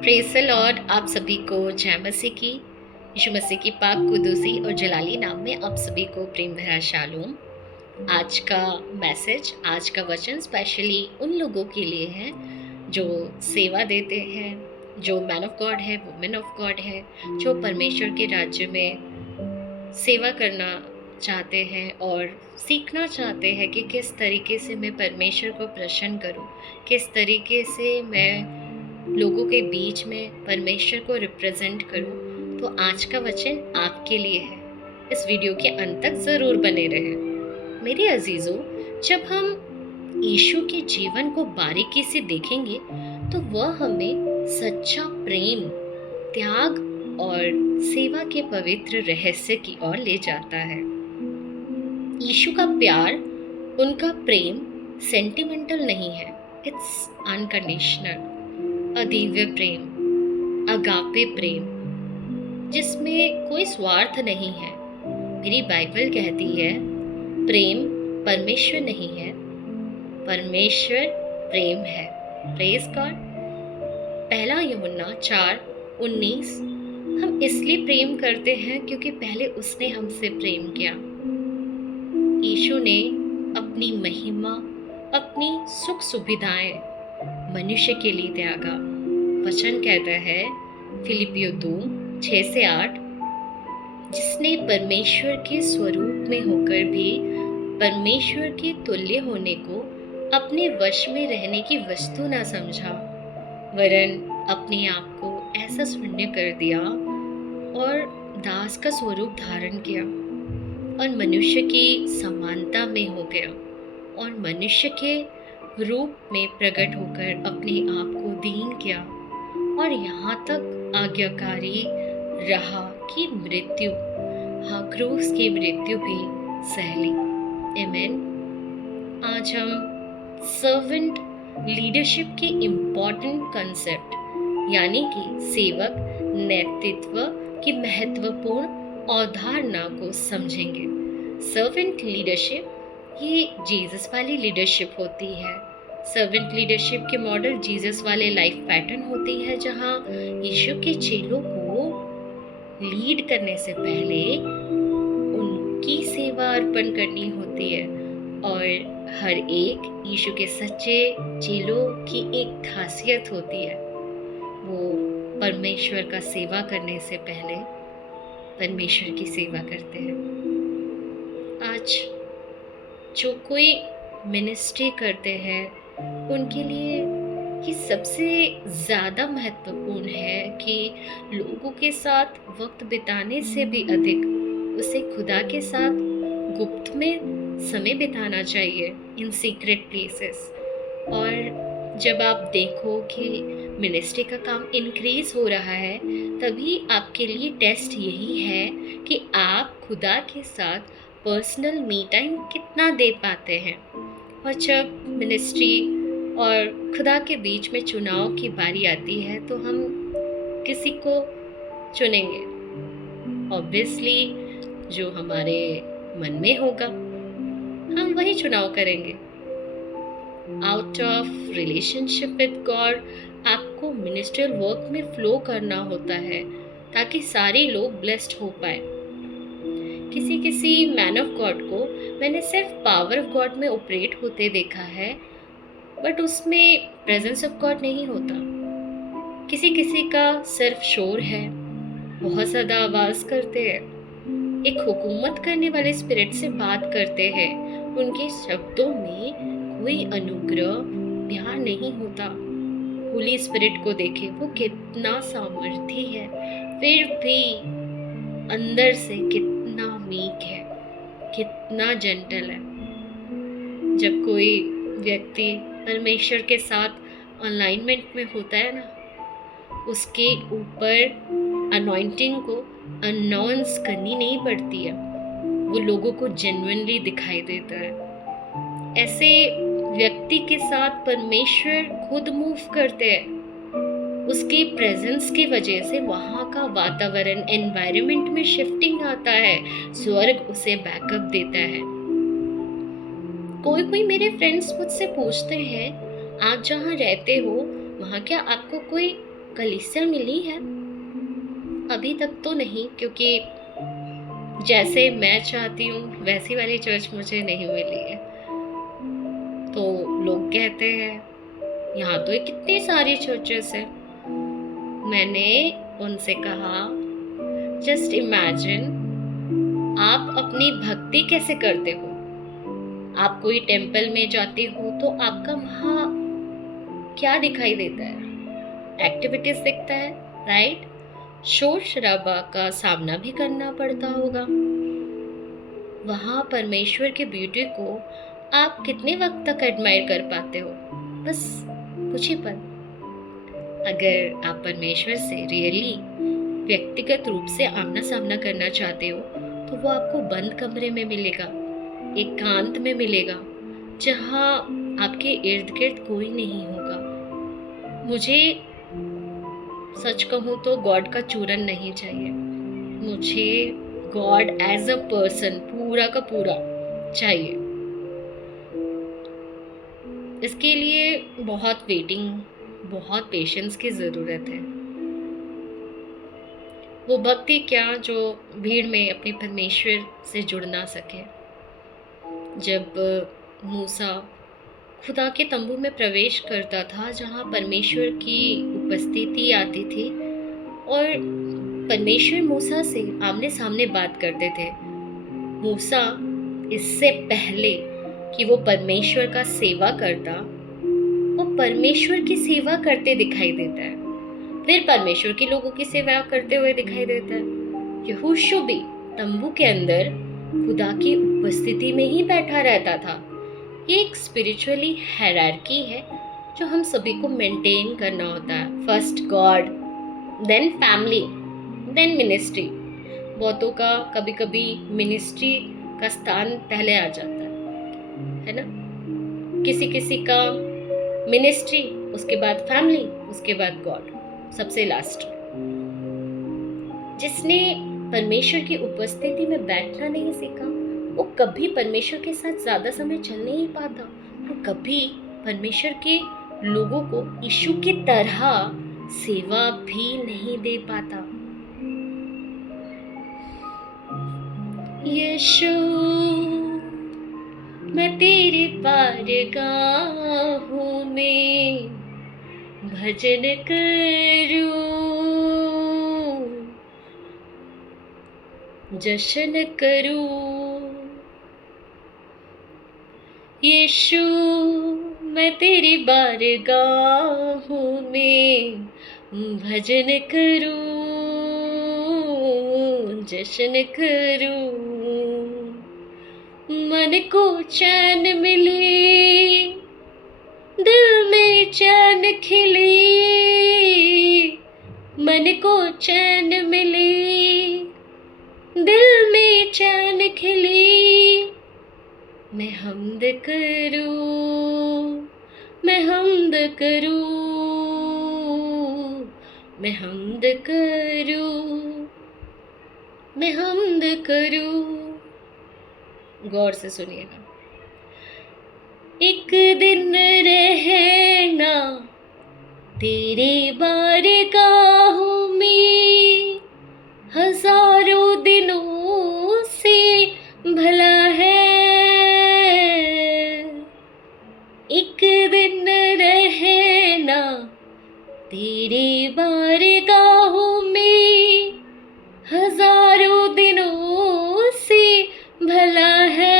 Praise the Lord. आप सभी को जय मसीह की, यीशु मसीह की पाक कुदूसी और जलाली नाम में आप सभी को प्रेम भरा शालोम। आज का मैसेज, आज का वचन स्पेशली उन लोगों के लिए है जो सेवा देते हैं, जो मैन ऑफ गॉड है, वुमेन ऑफ गॉड है, जो परमेश्वर के राज्य में सेवा करना चाहते हैं और सीखना चाहते हैं कि किस तरीके से मैं परमेश्वर को प्रसन्न करूं, किस तरीके से मैं लोगों के बीच में परमेश्वर को रिप्रेजेंट करूं। तो आज का वचन आपके लिए है। इस वीडियो के अंत तक ज़रूर बने रहें। मेरे अजीज़ों, जब हम यीशु के जीवन को बारीकी से देखेंगे तो वह हमें सच्चा प्रेम, त्याग और सेवा के पवित्र रहस्य की ओर ले जाता है। यीशु का प्यार, उनका प्रेम सेंटिमेंटल नहीं है, इट्स अनकंडीशनल, अदिव्य प्रेम, अगापे प्रेम, जिसमें कोई स्वार्थ नहीं है। मेरी बाइबल कहती है प्रेम परमेश्वर नहीं है, परमेश्वर प्रेम है। Praise God. पहला यूहन्ना 4:19। हम इसलिए प्रेम करते हैं क्योंकि पहले उसने हमसे प्रेम किया। यीशु ने अपनी महिमा, अपनी सुख सुविधाएं मनुष्य के लिए त्यागा। वचन कहता है फिलिपियो 2:6-8, जिसने परमेश्वर के स्वरूप में होकर भी परमेश्वर के तुल्य होने को अपने वश में रहने की वस्तु न समझा, वरन अपने आप को ऐसा शून्य कर दिया और दास का स्वरूप धारण किया और मनुष्य की समानता में हो गया और मनुष्य के रूप में प्रकट होकर अपने आप को दीन किया और यहाँ तक आज्ञाकारी रहा कि मृत्यु, हाँ, क्रूस की मृत्यु भी सह ली। आमीन। आज हम सर्वेंट लीडरशिप के इम्पॉर्टेंट कंसेप्ट यानी कि सेवक नेतृत्व की महत्वपूर्ण अवधारणा को समझेंगे। सर्वेंट लीडरशिप ये जीसस वाली लीडरशिप होती है। सर्वेंट लीडरशिप के मॉडल जीसस वाले लाइफ पैटर्न होती है, जहाँ यीशु के चेलों को लीड करने से पहले उनकी सेवा अर्पण करनी होती है। और हर एक यीशु के सच्चे चेलों की एक खासियत होती है, वो परमेश्वर का सेवा करने से पहले परमेश्वर की सेवा करते हैं। आज जो कोई मिनिस्ट्री करते हैं उनके लिए ये सबसे ज़्यादा महत्वपूर्ण है कि लोगों के साथ वक्त बिताने से भी अधिक उसे खुदा के साथ गुप्त में समय बिताना चाहिए, इन सीक्रेट प्लेसेस। और जब आप देखो कि मिनिस्ट्री का काम इंक्रीज़ हो रहा है, तभी आपके लिए टेस्ट यही है कि आप खुदा के साथ पर्सनल मी टाइम कितना दे पाते हैं। और जब मिनिस्ट्री और खुदा के बीच में चुनाव की बारी आती है तो हम किसी को चुनेंगे, ऑब्वियसली जो हमारे मन में होगा हम वही चुनाव करेंगे। Out of relationship with God आपको मिनिस्ट्रियल वर्क में फ्लो करना होता है ताकि सारे लोग ब्लेस्ड हो पाए। किसी मैन ऑफ गॉड को मैंने सिर्फ पावर ऑफ गॉड में ऑपरेट होते देखा है, बट उसमें प्रेजेंस ऑफ गॉड नहीं होता। किसी का सिर्फ शोर है, बहुत ज़्यादा आवाज़ करते हैं, एक हुकूमत करने वाले स्पिरिट से बात करते हैं, उनके शब्दों में कोई अनुग्रह, प्यार नहीं होता। होली स्पिरिट को देखे, वो कितना सामर्थी है, फिर भी अंदर से कितना मीक है, कितना जेंटल है। जब कोई व्यक्ति परमेश्वर के साथ अलाइनमेंट में होता है ना, उसके ऊपर अनॉइंटिंग को अनाउंस करनी नहीं पड़ती है, वो लोगों को जेन्युइनली दिखाई देता है। ऐसे व्यक्ति के साथ परमेश्वर खुद मूव करते हैं। उसके प्रेजेंस की वजह से वहाँ का वातावरण, एनवायरनमेंट में शिफ्टिंग आता है, स्वर्ग उसे बैकअप देता है। कोई मेरे फ्रेंड्स मुझसे पूछते हैं, आप जहाँ रहते हो वहाँ क्या आपको कोई कलीसिया मिली है? अभी तक तो नहीं, क्योंकि जैसे मैं चाहती हूँ वैसी वाली चर्च मुझे नहीं मिली है। तो लोग कहते हैं यहाँ तो कितनी सारी चर्चेस हैं। मैंने उनसे कहा, जस्ट इमेजिन आप अपनी भक्ति कैसे करते हो। आप कोई टेम्पल में जाते हो तो आपका वहाँ क्या दिखाई देता है? एक्टिविटीज दिखता है, राइट? शोर शराबा का सामना भी करना पड़ता होगा। वहाँ परमेश्वर के ब्यूटी को आप कितने वक्त तक एडमायर कर पाते हो? बस कुछ ही पल। अगर आप परमेश्वर से रियली व्यक्तिगत रूप से आमना सामना करना चाहते हो तो वो आपको बंद कमरे में मिलेगा, एकांत में मिलेगा, जहाँ आपके इर्द गिर्द कोई नहीं होगा। मुझे सच कहूँ तो गॉड का चूरन नहीं चाहिए, मुझे गॉड एज अ पर्सन पूरा का पूरा चाहिए। इसके लिए बहुत वेटिंग, बहुत पेशेंस की ज़रूरत है। वो भक्ति क्या जो भीड़ में अपने परमेश्वर से जुड़ ना सके। जब मूसा खुदा के तंबू में प्रवेश करता था, जहाँ परमेश्वर की उपस्थिति आती थी और परमेश्वर मूसा से आमने सामने बात करते थे। मूसा इससे पहले कि वो परमेश्वर का सेवा करता, वो परमेश्वर की सेवा करते दिखाई देता है, फिर परमेश्वर के लोगों की सेवा करते हुए दिखाई देता है। यहोशू भी तंबू के अंदर खुदा की उपस्थिति में ही बैठा रहता था। ये एक स्पिरिचुअली हायरार्की है जो हम सभी को मेंटेन करना होता है। First God, then family, then ministry. बहुतों का कभी कभी मिनिस्ट्री का स्थान पहले आ जाता है ना? किसी किसी का मिनिस्ट्री, उसके बाद फैमिली, उसके बाद गॉड, सबसे लास्ट। जिसने परमेश्वर की उपस्थिति में बैठना नहीं सीखा, वो कभी परमेश्वर के साथ ज्यादा समय चल नहीं पाता। वो कभी परमेश्वर के लोगों को यीशु की तरह सेवा भी नहीं दे पाता। यीशु मैं तेरे बारगाहों में भजन करूं, जश्न करूं। यीशु मैं तेरे बारगाहों में भजन करूं, जश्न करूं। मन को चैन मिले, दिल में चैन खिले, मन को चैन मिले, दिल में चैन खिले। मैं हम्द करूं, मैं हम्द करूं, मैं हम्द करूं, मैं हम्द करूं। गौर से सुनिएगा। एक दिन रहना तेरे बारगाहों में हजारों दिनों से भला है। एक दिन रहना तेरे बारगाहों में हजारों दिनों से भला है।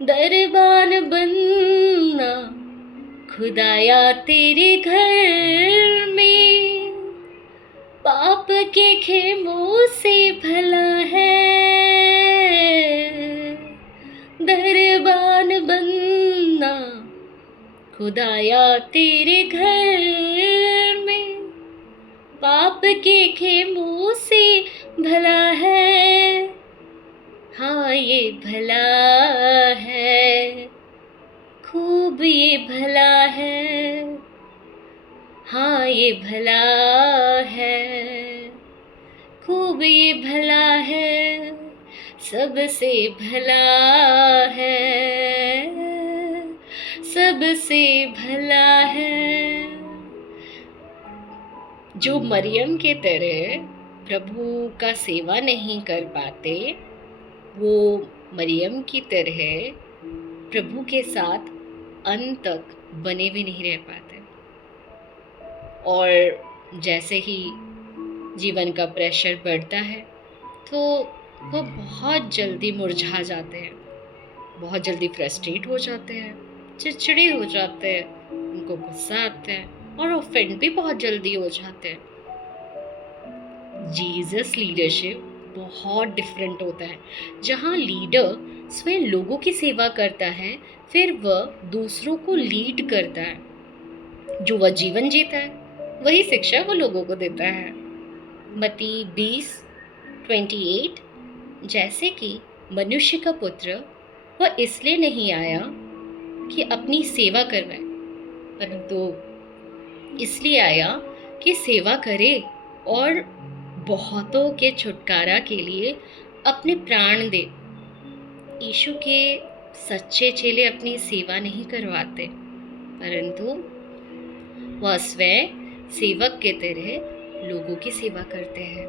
दरबान बनना खुदाया तेरे घर में पाप के खेमों से भला है। दरबान बनना खुदाया तेरे घर में पाप के खेमों से भला है। हाँ ये भला है, खूब ये भला है। हाँ ये भला है, खूब ये भला है, सबसे भला है, सबसे भला है। जो मरियम के तरह प्रभु का सेवा नहीं कर पाते, वो मरियम की तरह प्रभु के साथ अंत तक बने भी नहीं रह पाते। और जैसे ही जीवन का प्रेशर बढ़ता है तो वो बहुत जल्दी मुरझा जाते हैं, बहुत जल्दी फ्रस्ट्रेट हो जाते हैं, चिड़चिड़े हो जाते हैं, उनको गुस्सा आता है और ऑफेंड भी बहुत जल्दी हो जाते हैं। जीसस लीडरशिप बहुत डिफरेंट होता है, जहाँ लीडर स्वयं लोगों की सेवा करता है, फिर वह दूसरों को लीड करता है। जो वह जीवन जीता है वही शिक्षा वो लोगों को देता है। मत्ती 20:28, जैसे कि मनुष्य का पुत्र वह इसलिए नहीं आया कि अपनी सेवा करवाए, परंतु इसलिए आया कि सेवा करे और बहुतों के छुटकारा के लिए अपने प्राण दे। यीशु के सच्चे चेले अपनी सेवा नहीं करवाते, परंतु वह स्वयं सेवक के तरह लोगों की सेवा करते हैं।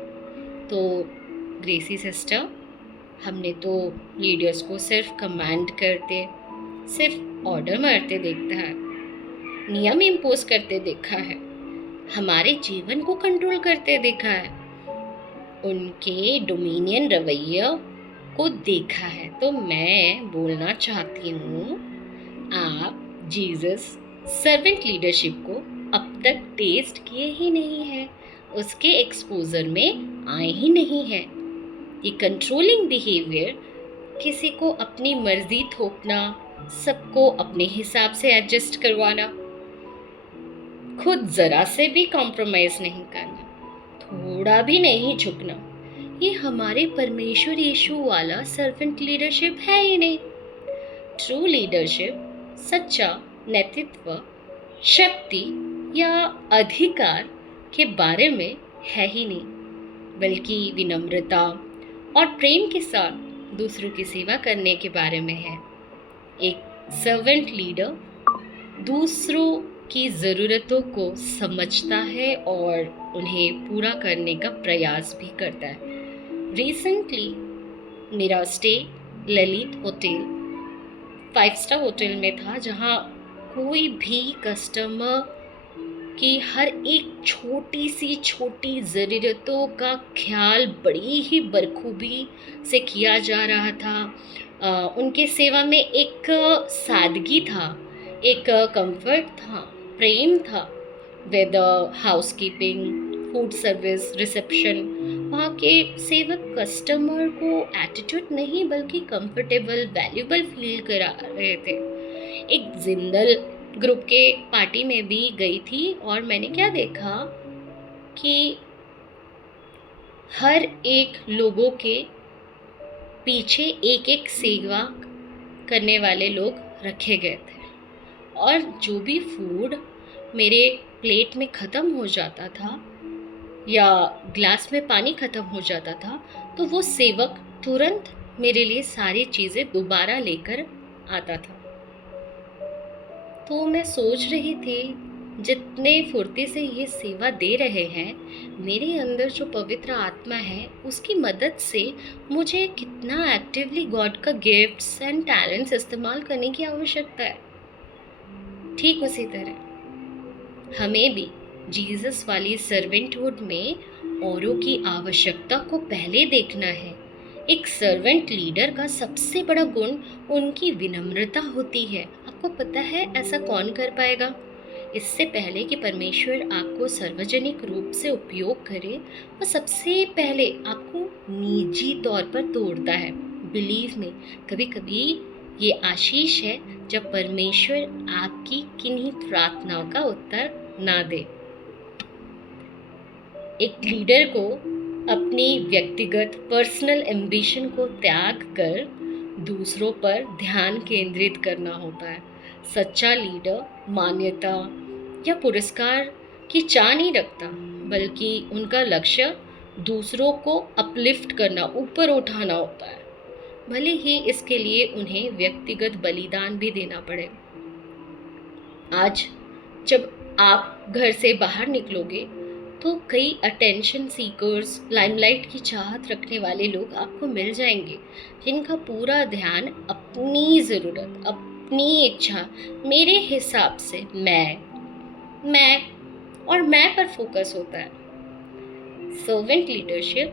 तो ग्रेसी सिस्टर, हमने तो लीडर्स को सिर्फ कमांड करते, सिर्फ ऑर्डर मारते देखता है, नियम इम्पोज करते देखा है, हमारे जीवन को कंट्रोल करते देखा है, उनके डोमिनियन रवैया को देखा है। तो मैं बोलना चाहती हूँ, आप जीसस सर्वेंट लीडरशिप को अब तक टेस्ट किए ही नहीं हैं, उसके एक्सपोजर में आए ही नहीं हैं। ये कंट्रोलिंग बिहेवियर, किसी को अपनी मर्जी थोपना, सबको अपने हिसाब से एडजस्ट करवाना, खुद जरा से भी कॉम्प्रोमाइज नहीं करना, थोड़ा भी नहीं झुकना, ये हमारे परमेश्वर यीशु वाला सर्वेंट लीडरशिप है ही नहीं। ट्रू लीडरशिप सच्चा नेतृत्व, शक्ति या अधिकार के बारे में है ही नहीं, बल्कि विनम्रता और प्रेम के साथ दूसरों की सेवा करने के बारे में है। एक सर्वेंट लीडर दूसरों की ज़रूरतों को समझता है और उन्हें पूरा करने का प्रयास भी करता है। रिसेंटली मेरा stay Lalit hotel 5 star hotel में था, जहाँ कोई भी कस्टमर की हर एक छोटी ज़रूरतों का ख्याल बड़ी ही बखूबी से किया जा रहा था। उनके सेवा में एक सादगी था, एक कंफर्ट था, प्रेम था। With housekeeping, food service, reception, वहाँ के सेवक कस्टमर को एटीट्यूड नहीं बल्कि कंफर्टेबल, वैल्यूबल फील करा रहे थे। एक जिंदल ग्रुप के पार्टी में भी गई थी और मैंने क्या देखा कि हर एक लोगों के पीछे एक एक सेवा करने वाले लोग रखे गए थे, और जो भी फूड मेरे प्लेट में ख़त्म हो जाता था या ग्लास में पानी ख़त्म हो जाता था, तो वो सेवक तुरंत मेरे लिए सारी चीज़ें दोबारा लेकर आता था। तो मैं सोच रही थी, जितने फुर्ती से ये सेवा दे रहे हैं, मेरे अंदर जो पवित्र आत्मा है उसकी मदद से मुझे कितना एक्टिवली गॉड का गिफ्ट्स एंड टैलेंट्स इस्तेमाल करने की आवश्यकता है। ठीक उसी तरह हमें भी जीसस वाली सर्वेंटहुड में औरों की आवश्यकता को पहले देखना है। एक सर्वेंट लीडर का सबसे बड़ा गुण उनकी विनम्रता होती है। आपको पता है ऐसा कौन कर पाएगा? इससे पहले कि परमेश्वर आपको सार्वजनिक रूप से उपयोग करे, वो सबसे पहले आपको निजी तौर पर तोड़ता है। बिलीव में, कभी कभी ये आशीष है जब परमेश्वर आपकी किन्हीं प्रार्थनाओं का उत्तर ना दे। एक लीडर को अपनी व्यक्तिगत पर्सनल एम्बिशन को त्याग कर दूसरों पर ध्यान केंद्रित करना होता है। सच्चा लीडर मान्यता या पुरस्कार की चाह नहीं रखता, बल्कि उनका लक्ष्य दूसरों को अपलिफ्ट करना, ऊपर उठाना होता है, भले ही इसके लिए उन्हें व्यक्तिगत बलिदान भी देना पड़े। आज जब आप घर से बाहर निकलोगे तो कई अटेंशन सीकर्स, लाइमलाइट की चाहत रखने वाले लोग आपको मिल जाएंगे, जिनका पूरा ध्यान अपनी ज़रूरत, अपनी इच्छा, मेरे हिसाब से मैं और मैं पर फोकस होता है। सर्वेंट लीडरशिप,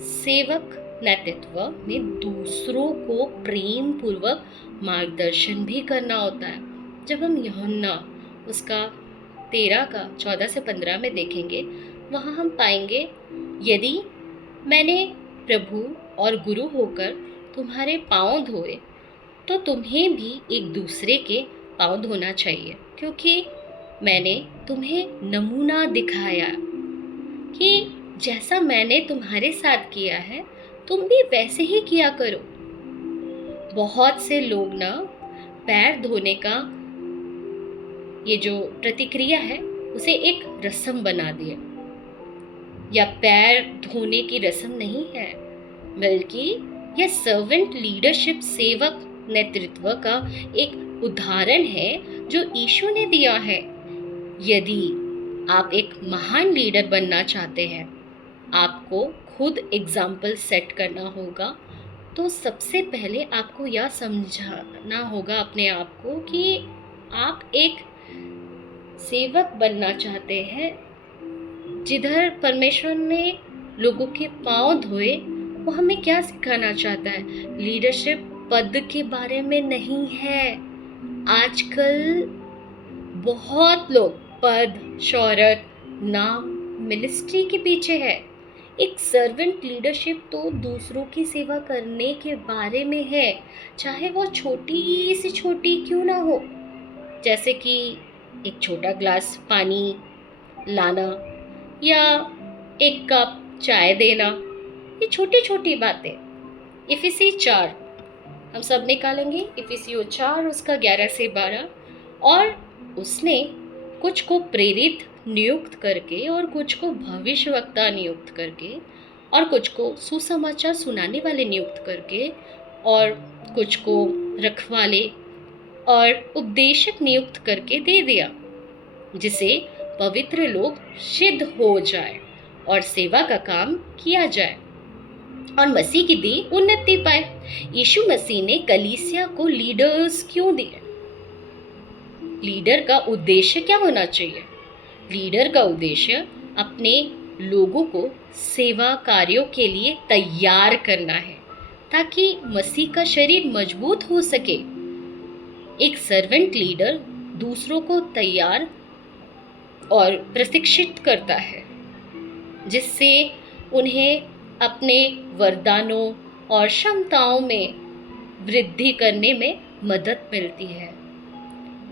सेवक नेतृत्व में दूसरों को प्रेम पूर्वक मार्गदर्शन भी करना होता है। जब हम यूहन्ना उसका 13 का 14 से 15 में देखेंगे, वहाँ हम पाएंगे, यदि मैंने प्रभु और गुरु होकर तुम्हारे पाँव धोए तो तुम्हें भी एक दूसरे के पाँव धोना चाहिए, क्योंकि मैंने तुम्हें नमूना दिखाया कि जैसा मैंने तुम्हारे साथ किया है तुम भी वैसे ही किया करो। बहुत से लोग ना पैर धोने का ये जो प्रतिक्रिया है उसे एक रस्म बना दिए, या पैर धोने की रस्म नहीं है, बल्कि यह सर्वेंट लीडरशिप, सेवक नेतृत्व का एक उदाहरण है जो यीशु ने दिया है। यदि आप एक महान लीडर बनना चाहते हैं, आपको खुद एग्जाम्पल सेट करना होगा। तो सबसे पहले आपको यह समझाना होगा अपने आप को कि आप एक सेवक बनना चाहते हैं, जिधर परमेश्वर ने लोगों के पाँव धोए। वो हमें क्या सिखाना चाहता है? लीडरशिप पद के बारे में नहीं है। आजकल बहुत लोग पद, शोहरत, नाम, मिनिस्ट्री के पीछे है। एक सर्वेंट लीडरशिप तो दूसरों की सेवा करने के बारे में है, चाहे वो छोटी से छोटी क्यों ना हो, जैसे कि एक छोटा ग्लास पानी लाना या एक कप चाय देना। ये छोटी छोटी बातें। इफिसी 4 हम सब निकालेंगे, इफिसियों 4 उसका 11 से 12। और उसने कुछ को प्रेरित नियुक्त करके, और कुछ को भविष्यवक्ता नियुक्त करके, और कुछ को सुसमाचार सुनाने वाले नियुक्त करके, और कुछ को रखवाले और उपदेशक नियुक्त करके दे दिया, जिसे पवित्र लोग सिद्ध हो जाए और सेवा का काम किया जाए और मसीह की दी उन्नति पाए। यीशु मसीह ने कलीसिया को लीडर्स क्यों दिए? लीडर का उद्देश्य क्या होना चाहिए? लीडर का उद्देश्य अपने लोगों को सेवा कार्यों के लिए तैयार करना है, ताकि मसीह का शरीर मजबूत हो सके। एक सर्वेंट लीडर दूसरों को तैयार और प्रशिक्षित करता है, जिससे उन्हें अपने वरदानों और क्षमताओं में वृद्धि करने में मदद मिलती है।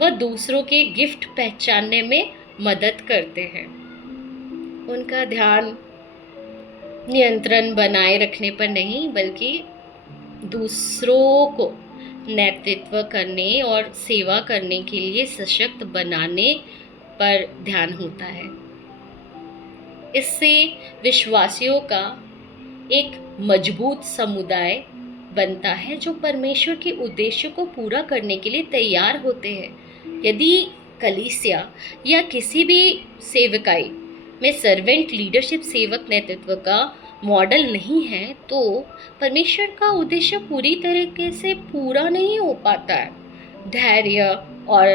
वह दूसरों के गिफ्ट पहचानने में मदद करते हैं। उनका ध्यान नियंत्रण बनाए रखने पर नहीं, बल्कि दूसरों को नेतृत्व करने और सेवा करने के लिए सशक्त बनाने पर ध्यान होता है। इससे विश्वासियों का एक मजबूत समुदाय बनता है, जो परमेश्वर के उद्देश्य को पूरा करने के लिए तैयार होते हैं। यदि कलीसिया या किसी भी सेवकाई में सर्वेंट लीडरशिप, सेवक नेतृत्व का मॉडल नहीं है, तो परमेश्वर का उद्देश्य पूरी तरीके से पूरा नहीं हो पाता है। धैर्य और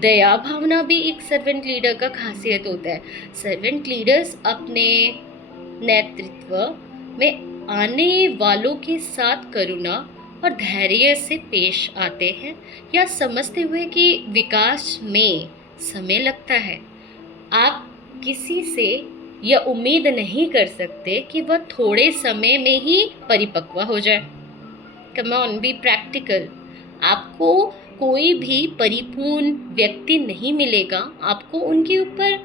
दया भावना भी एक सर्वेंट लीडर का खासियत होता है। सर्वेंट लीडर्स अपने नेतृत्व में आने वालों के साथ करुणा और धैर्य से पेश आते हैं, या समझते हुए कि विकास में समय लगता है। आप किसी से यह उम्मीद नहीं कर सकते कि वह थोड़े समय में ही परिपक्व हो जाए। Come on, be practical. आपको कोई भी परिपूर्ण व्यक्ति नहीं मिलेगा। आपको उनके ऊपर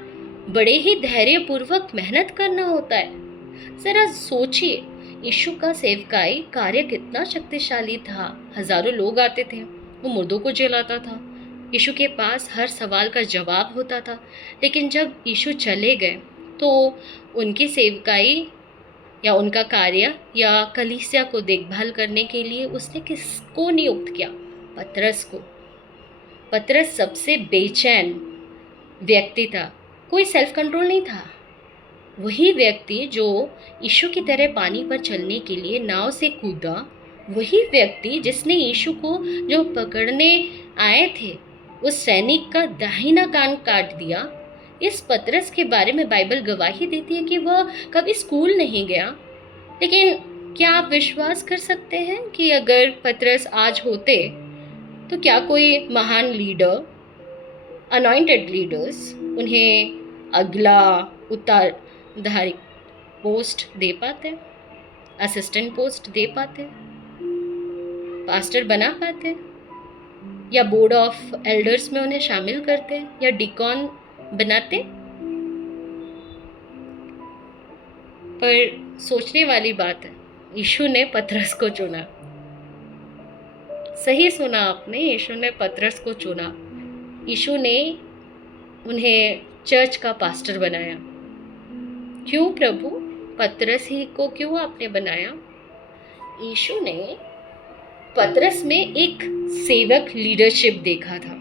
बड़े ही धैर्यपूर्वक मेहनत करना होता है। जरा सोचिए, यीशु का सेवकाई कार्य कितना शक्तिशाली था। हजारों लोग आते थे, वो मुर्दों को जलाता था, यीशु के पास हर सवाल का जवाब होता था। लेकिन जब यीशु चले गए तो उनकी सेवकाई या उनका कार्य या कलीसिया को देखभाल करने के लिए उसने किसको नियुक्त किया? पतरस को। पतरस सबसे बेचैन व्यक्ति था, कोई सेल्फ कंट्रोल नहीं था। वही व्यक्ति जो यीशु की तरह पानी पर चलने के लिए नाव से कूदा, वही व्यक्ति जिसने यीशु को जो पकड़ने आए थे उस सैनिक का दाहिना कान काट दिया, इस पतरस के बारे में बाइबल गवाही देती है कि वह कभी स्कूल नहीं गया। लेकिन क्या आप विश्वास कर सकते हैं कि अगर पतरस आज होते तो क्या कोई महान लीडर, अनॉइंटेड लीडर्स उन्हें अगला उत्तराधिकारी पोस्ट दे पाते, असिस्टेंट पोस्ट दे पाते, पास्टर बना पाते, या बोर्ड ऑफ एल्डर्स में उन्हें शामिल करते, या डिकॉन बनाते? पर सोचने वाली बात है, यीशु ने पतरस को चुना। सही सुना आपने, यीशु ने पतरस को चुना। यीशु ने उन्हें चर्च का पास्टर बनाया। क्यों प्रभु, पतरस ही को क्यों आपने बनाया? यीशु ने पतरस में एक सेवक लीडरशिप देखा था,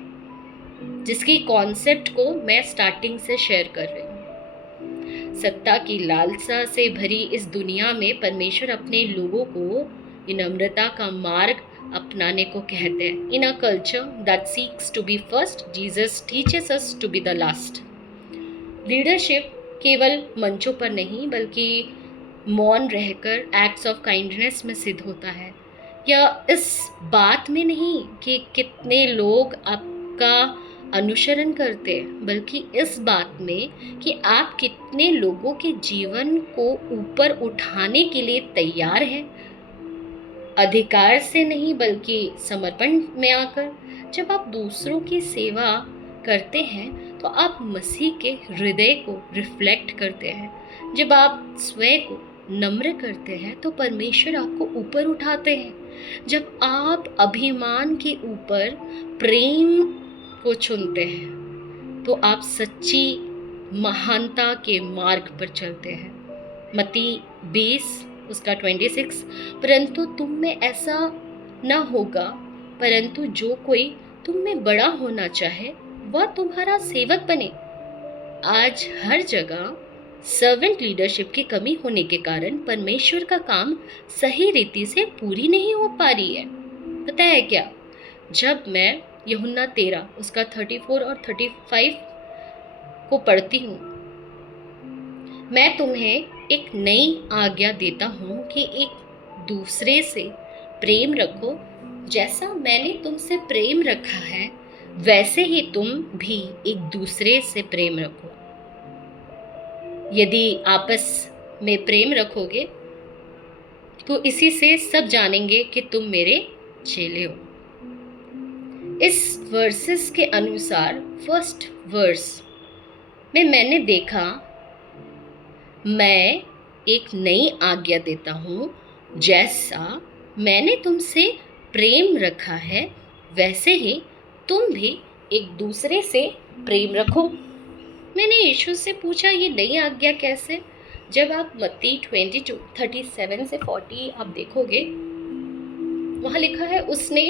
जिसकी कॉन्सेप्ट को मैं स्टार्टिंग से शेयर कर रही हूँ। सत्ता की लालसा से भरी इस दुनिया में परमेश्वर अपने लोगों को विनम्रता का मार्ग अपनाने को कहते हैं। In a culture that seeks to be first, Jesus teaches us to be the last. Leadership केवल मंचों पर नहीं बल्कि मौन रहकर एक्ट्स ऑफ काइंडनेस में सिद्ध होता है, या इस बात में नहीं कि कितने लोग आपका अनुसरण करते हैं, बल्कि इस बात में कि आप कितने लोगों के जीवन को ऊपर उठाने के लिए तैयार हैं। अधिकार से नहीं बल्कि समर्पण में आकर। जब आप दूसरों की सेवा करते हैं तो आप मसीह के हृदय को रिफ्लेक्ट करते हैं। जब आप स्वयं को नम्र करते हैं तो परमेश्वर आपको ऊपर उठाते हैं। जब आप अभिमान के ऊपर प्रेम को चुनते हैं तो आप सच्ची महानता के मार्ग पर चलते हैं। मत्ती 20 उसका 26, परंतु तुम में ऐसा न होगा, परंतु जो कोई तुम में बड़ा होना चाहे वह तुम्हारा सेवक बने। आज हर जगह सर्वेंट लीडरशिप की कमी होने के कारण परमेश्वर का काम सही रीति से पूरी नहीं हो पा रही है। पता है क्या, जब मैं यूहन्ना 13 उसका 34 और 35 को पढ़ती हूँ, मैं तुम्हें एक नई आज्ञा देता हूँ कि एक दूसरे से प्रेम रखो। जैसा मैंने तुमसे प्रेम रखा है वैसे ही तुम भी एक दूसरे से प्रेम रखो। यदि आपस में प्रेम रखोगे तो इसी से सब जानेंगे कि तुम मेरे चेले हो। इस वर्सेस के अनुसार फर्स्ट वर्स में मैंने देखा, मैं एक नई आज्ञा देता हूँ, जैसा मैंने तुमसे प्रेम रखा है वैसे ही तुम भी एक दूसरे से प्रेम रखो। मैंने यीशु से पूछा, ये नई आज्ञा कैसे? जब आप मत्ती 22:37 से 40 आप देखोगे, वहाँ लिखा है, उसने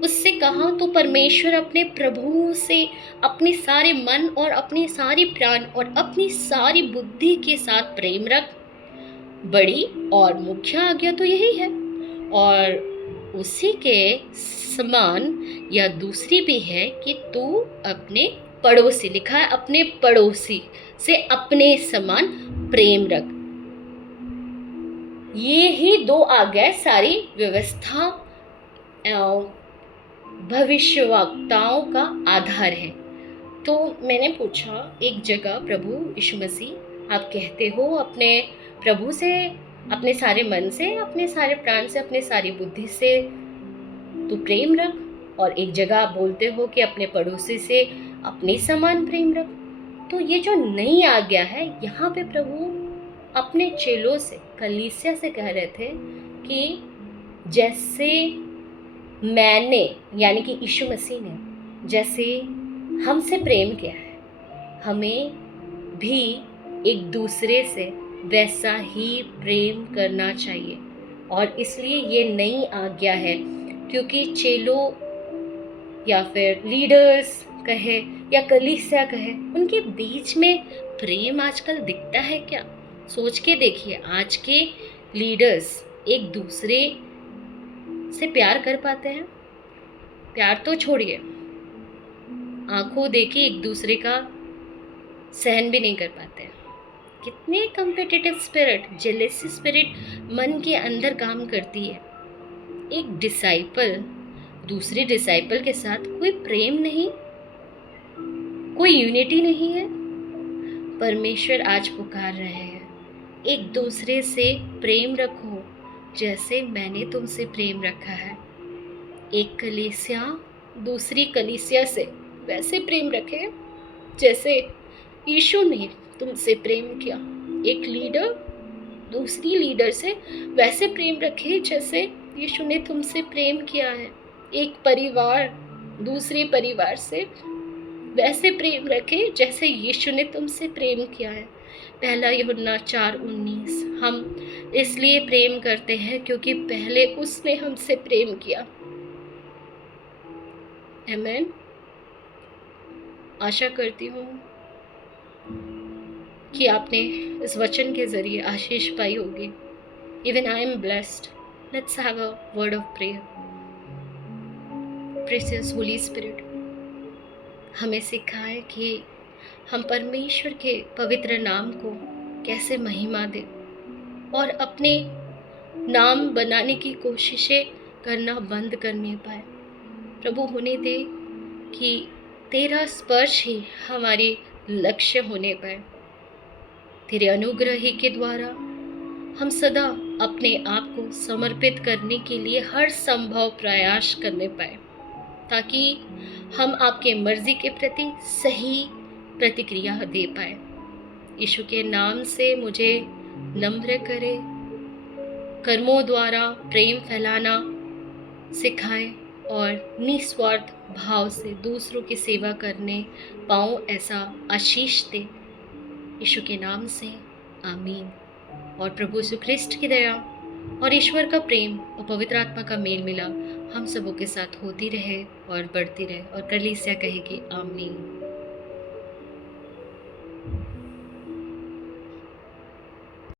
उससे कहा, तो परमेश्वर अपने प्रभु से अपने सारे मन और अपने सारे प्राण और अपनी सारी बुद्धि के साथ प्रेम रख। बड़ी और मुख्य आज्ञा तो यही है, और उसी के समान या दूसरी भी है कि तू अपने पड़ोसी, लिखा है अपने पड़ोसी से अपने समान प्रेम रख। ये ही दो आज्ञा सारी व्यवस्था भविष्यवक्ताओं का आधार है। तो मैंने पूछा एक जगह, प्रभु यीशु मसीह आप कहते हो अपने प्रभु से अपने सारे मन से, अपने सारे प्राण से, अपने सारी बुद्धि से तू प्रेम रख, और एक जगह आप बोलते हो कि अपने पड़ोसी से अपने समान प्रेम रख। तो ये जो नई आज्ञा है, यहाँ पे प्रभु अपने चेलों से, कलीसिया से कह रहे थे कि जैसे मैंने, यानी कि यीशु मसीह ने जैसे हमसे प्रेम किया है, हमें भी एक दूसरे से वैसा ही प्रेम करना चाहिए। और इसलिए ये नई आज्ञा है, क्योंकि चेलों या फिर लीडर्स कहे या कलीसिया कहे, उनके बीच में प्रेम आजकल दिखता है क्या? सोच के देखिए, आज के लीडर्स एक दूसरे से प्यार कर पाते हैं? प्यार तो छोड़िए, आंखों देखे एक दूसरे का सहन भी नहीं कर पाते हैं। कितने कम्पिटिटिव स्पिरिट, जेलेसी स्पिरिट मन के अंदर काम करती है। एक डिसाइपल दूसरे डिसाइपल के साथ कोई प्रेम नहीं, कोई यूनिटी नहीं है। परमेश्वर आज पुकार रहे हैं, एक दूसरे से प्रेम रखो जैसे मैंने तुमसे प्रेम रखा है। एक कलीसिया दूसरी कलीसिया से वैसे प्रेम रखे जैसे यीशु ने तुमसे प्रेम किया। एक लीडर दूसरी लीडर से वैसे प्रेम रखे जैसे यीशु ने तुमसे प्रेम किया है। एक परिवार दूसरे परिवार से वैसे प्रेम रखे जैसे यीशु ने तुमसे प्रेम किया है। पहला यूहन्ना 4:19। हम इसलिए प्रेम करते हैं क्योंकि पहले उसने हमसे प्रेम किया। आमीन। आशा करती हूँ कि आपने इस वचन के ज़रिए आशीष पाई होगी। Even I am blessed. Let's have a word of prayer. Precious Holi spirit, हमें सिखाए कि हम परमेश्वर के पवित्र नाम को कैसे महिमा दें और अपने नाम बनाने की कोशिशें करना बंद करने पाए। प्रभु, होने दे कि तेरा स्पर्श ही हमारे लक्ष्य होने पाए। तेरे अनुग्रह ही के द्वारा हम सदा अपने आप को समर्पित करने के लिए हर संभव प्रयास करने पाए, ताकि हम आपके मर्जी के प्रति सही प्रतिक्रिया दे पाए। यीशु के नाम से मुझे नम्र करे, कर्मों द्वारा प्रेम फैलाना सिखाएं और निस्वार्थ भाव से दूसरों की सेवा करने पाऊँ, ऐसा आशीष दे। यीशु के नाम से आमीन। और प्रभु यीशु ख्रिस्ट की दया और ईश्वर का प्रेम और पवित्र आत्मा का मेल मिला हम सबों के साथ होती रहे और बढ़ती रहे। और कलीसिया कहेगी आमीन।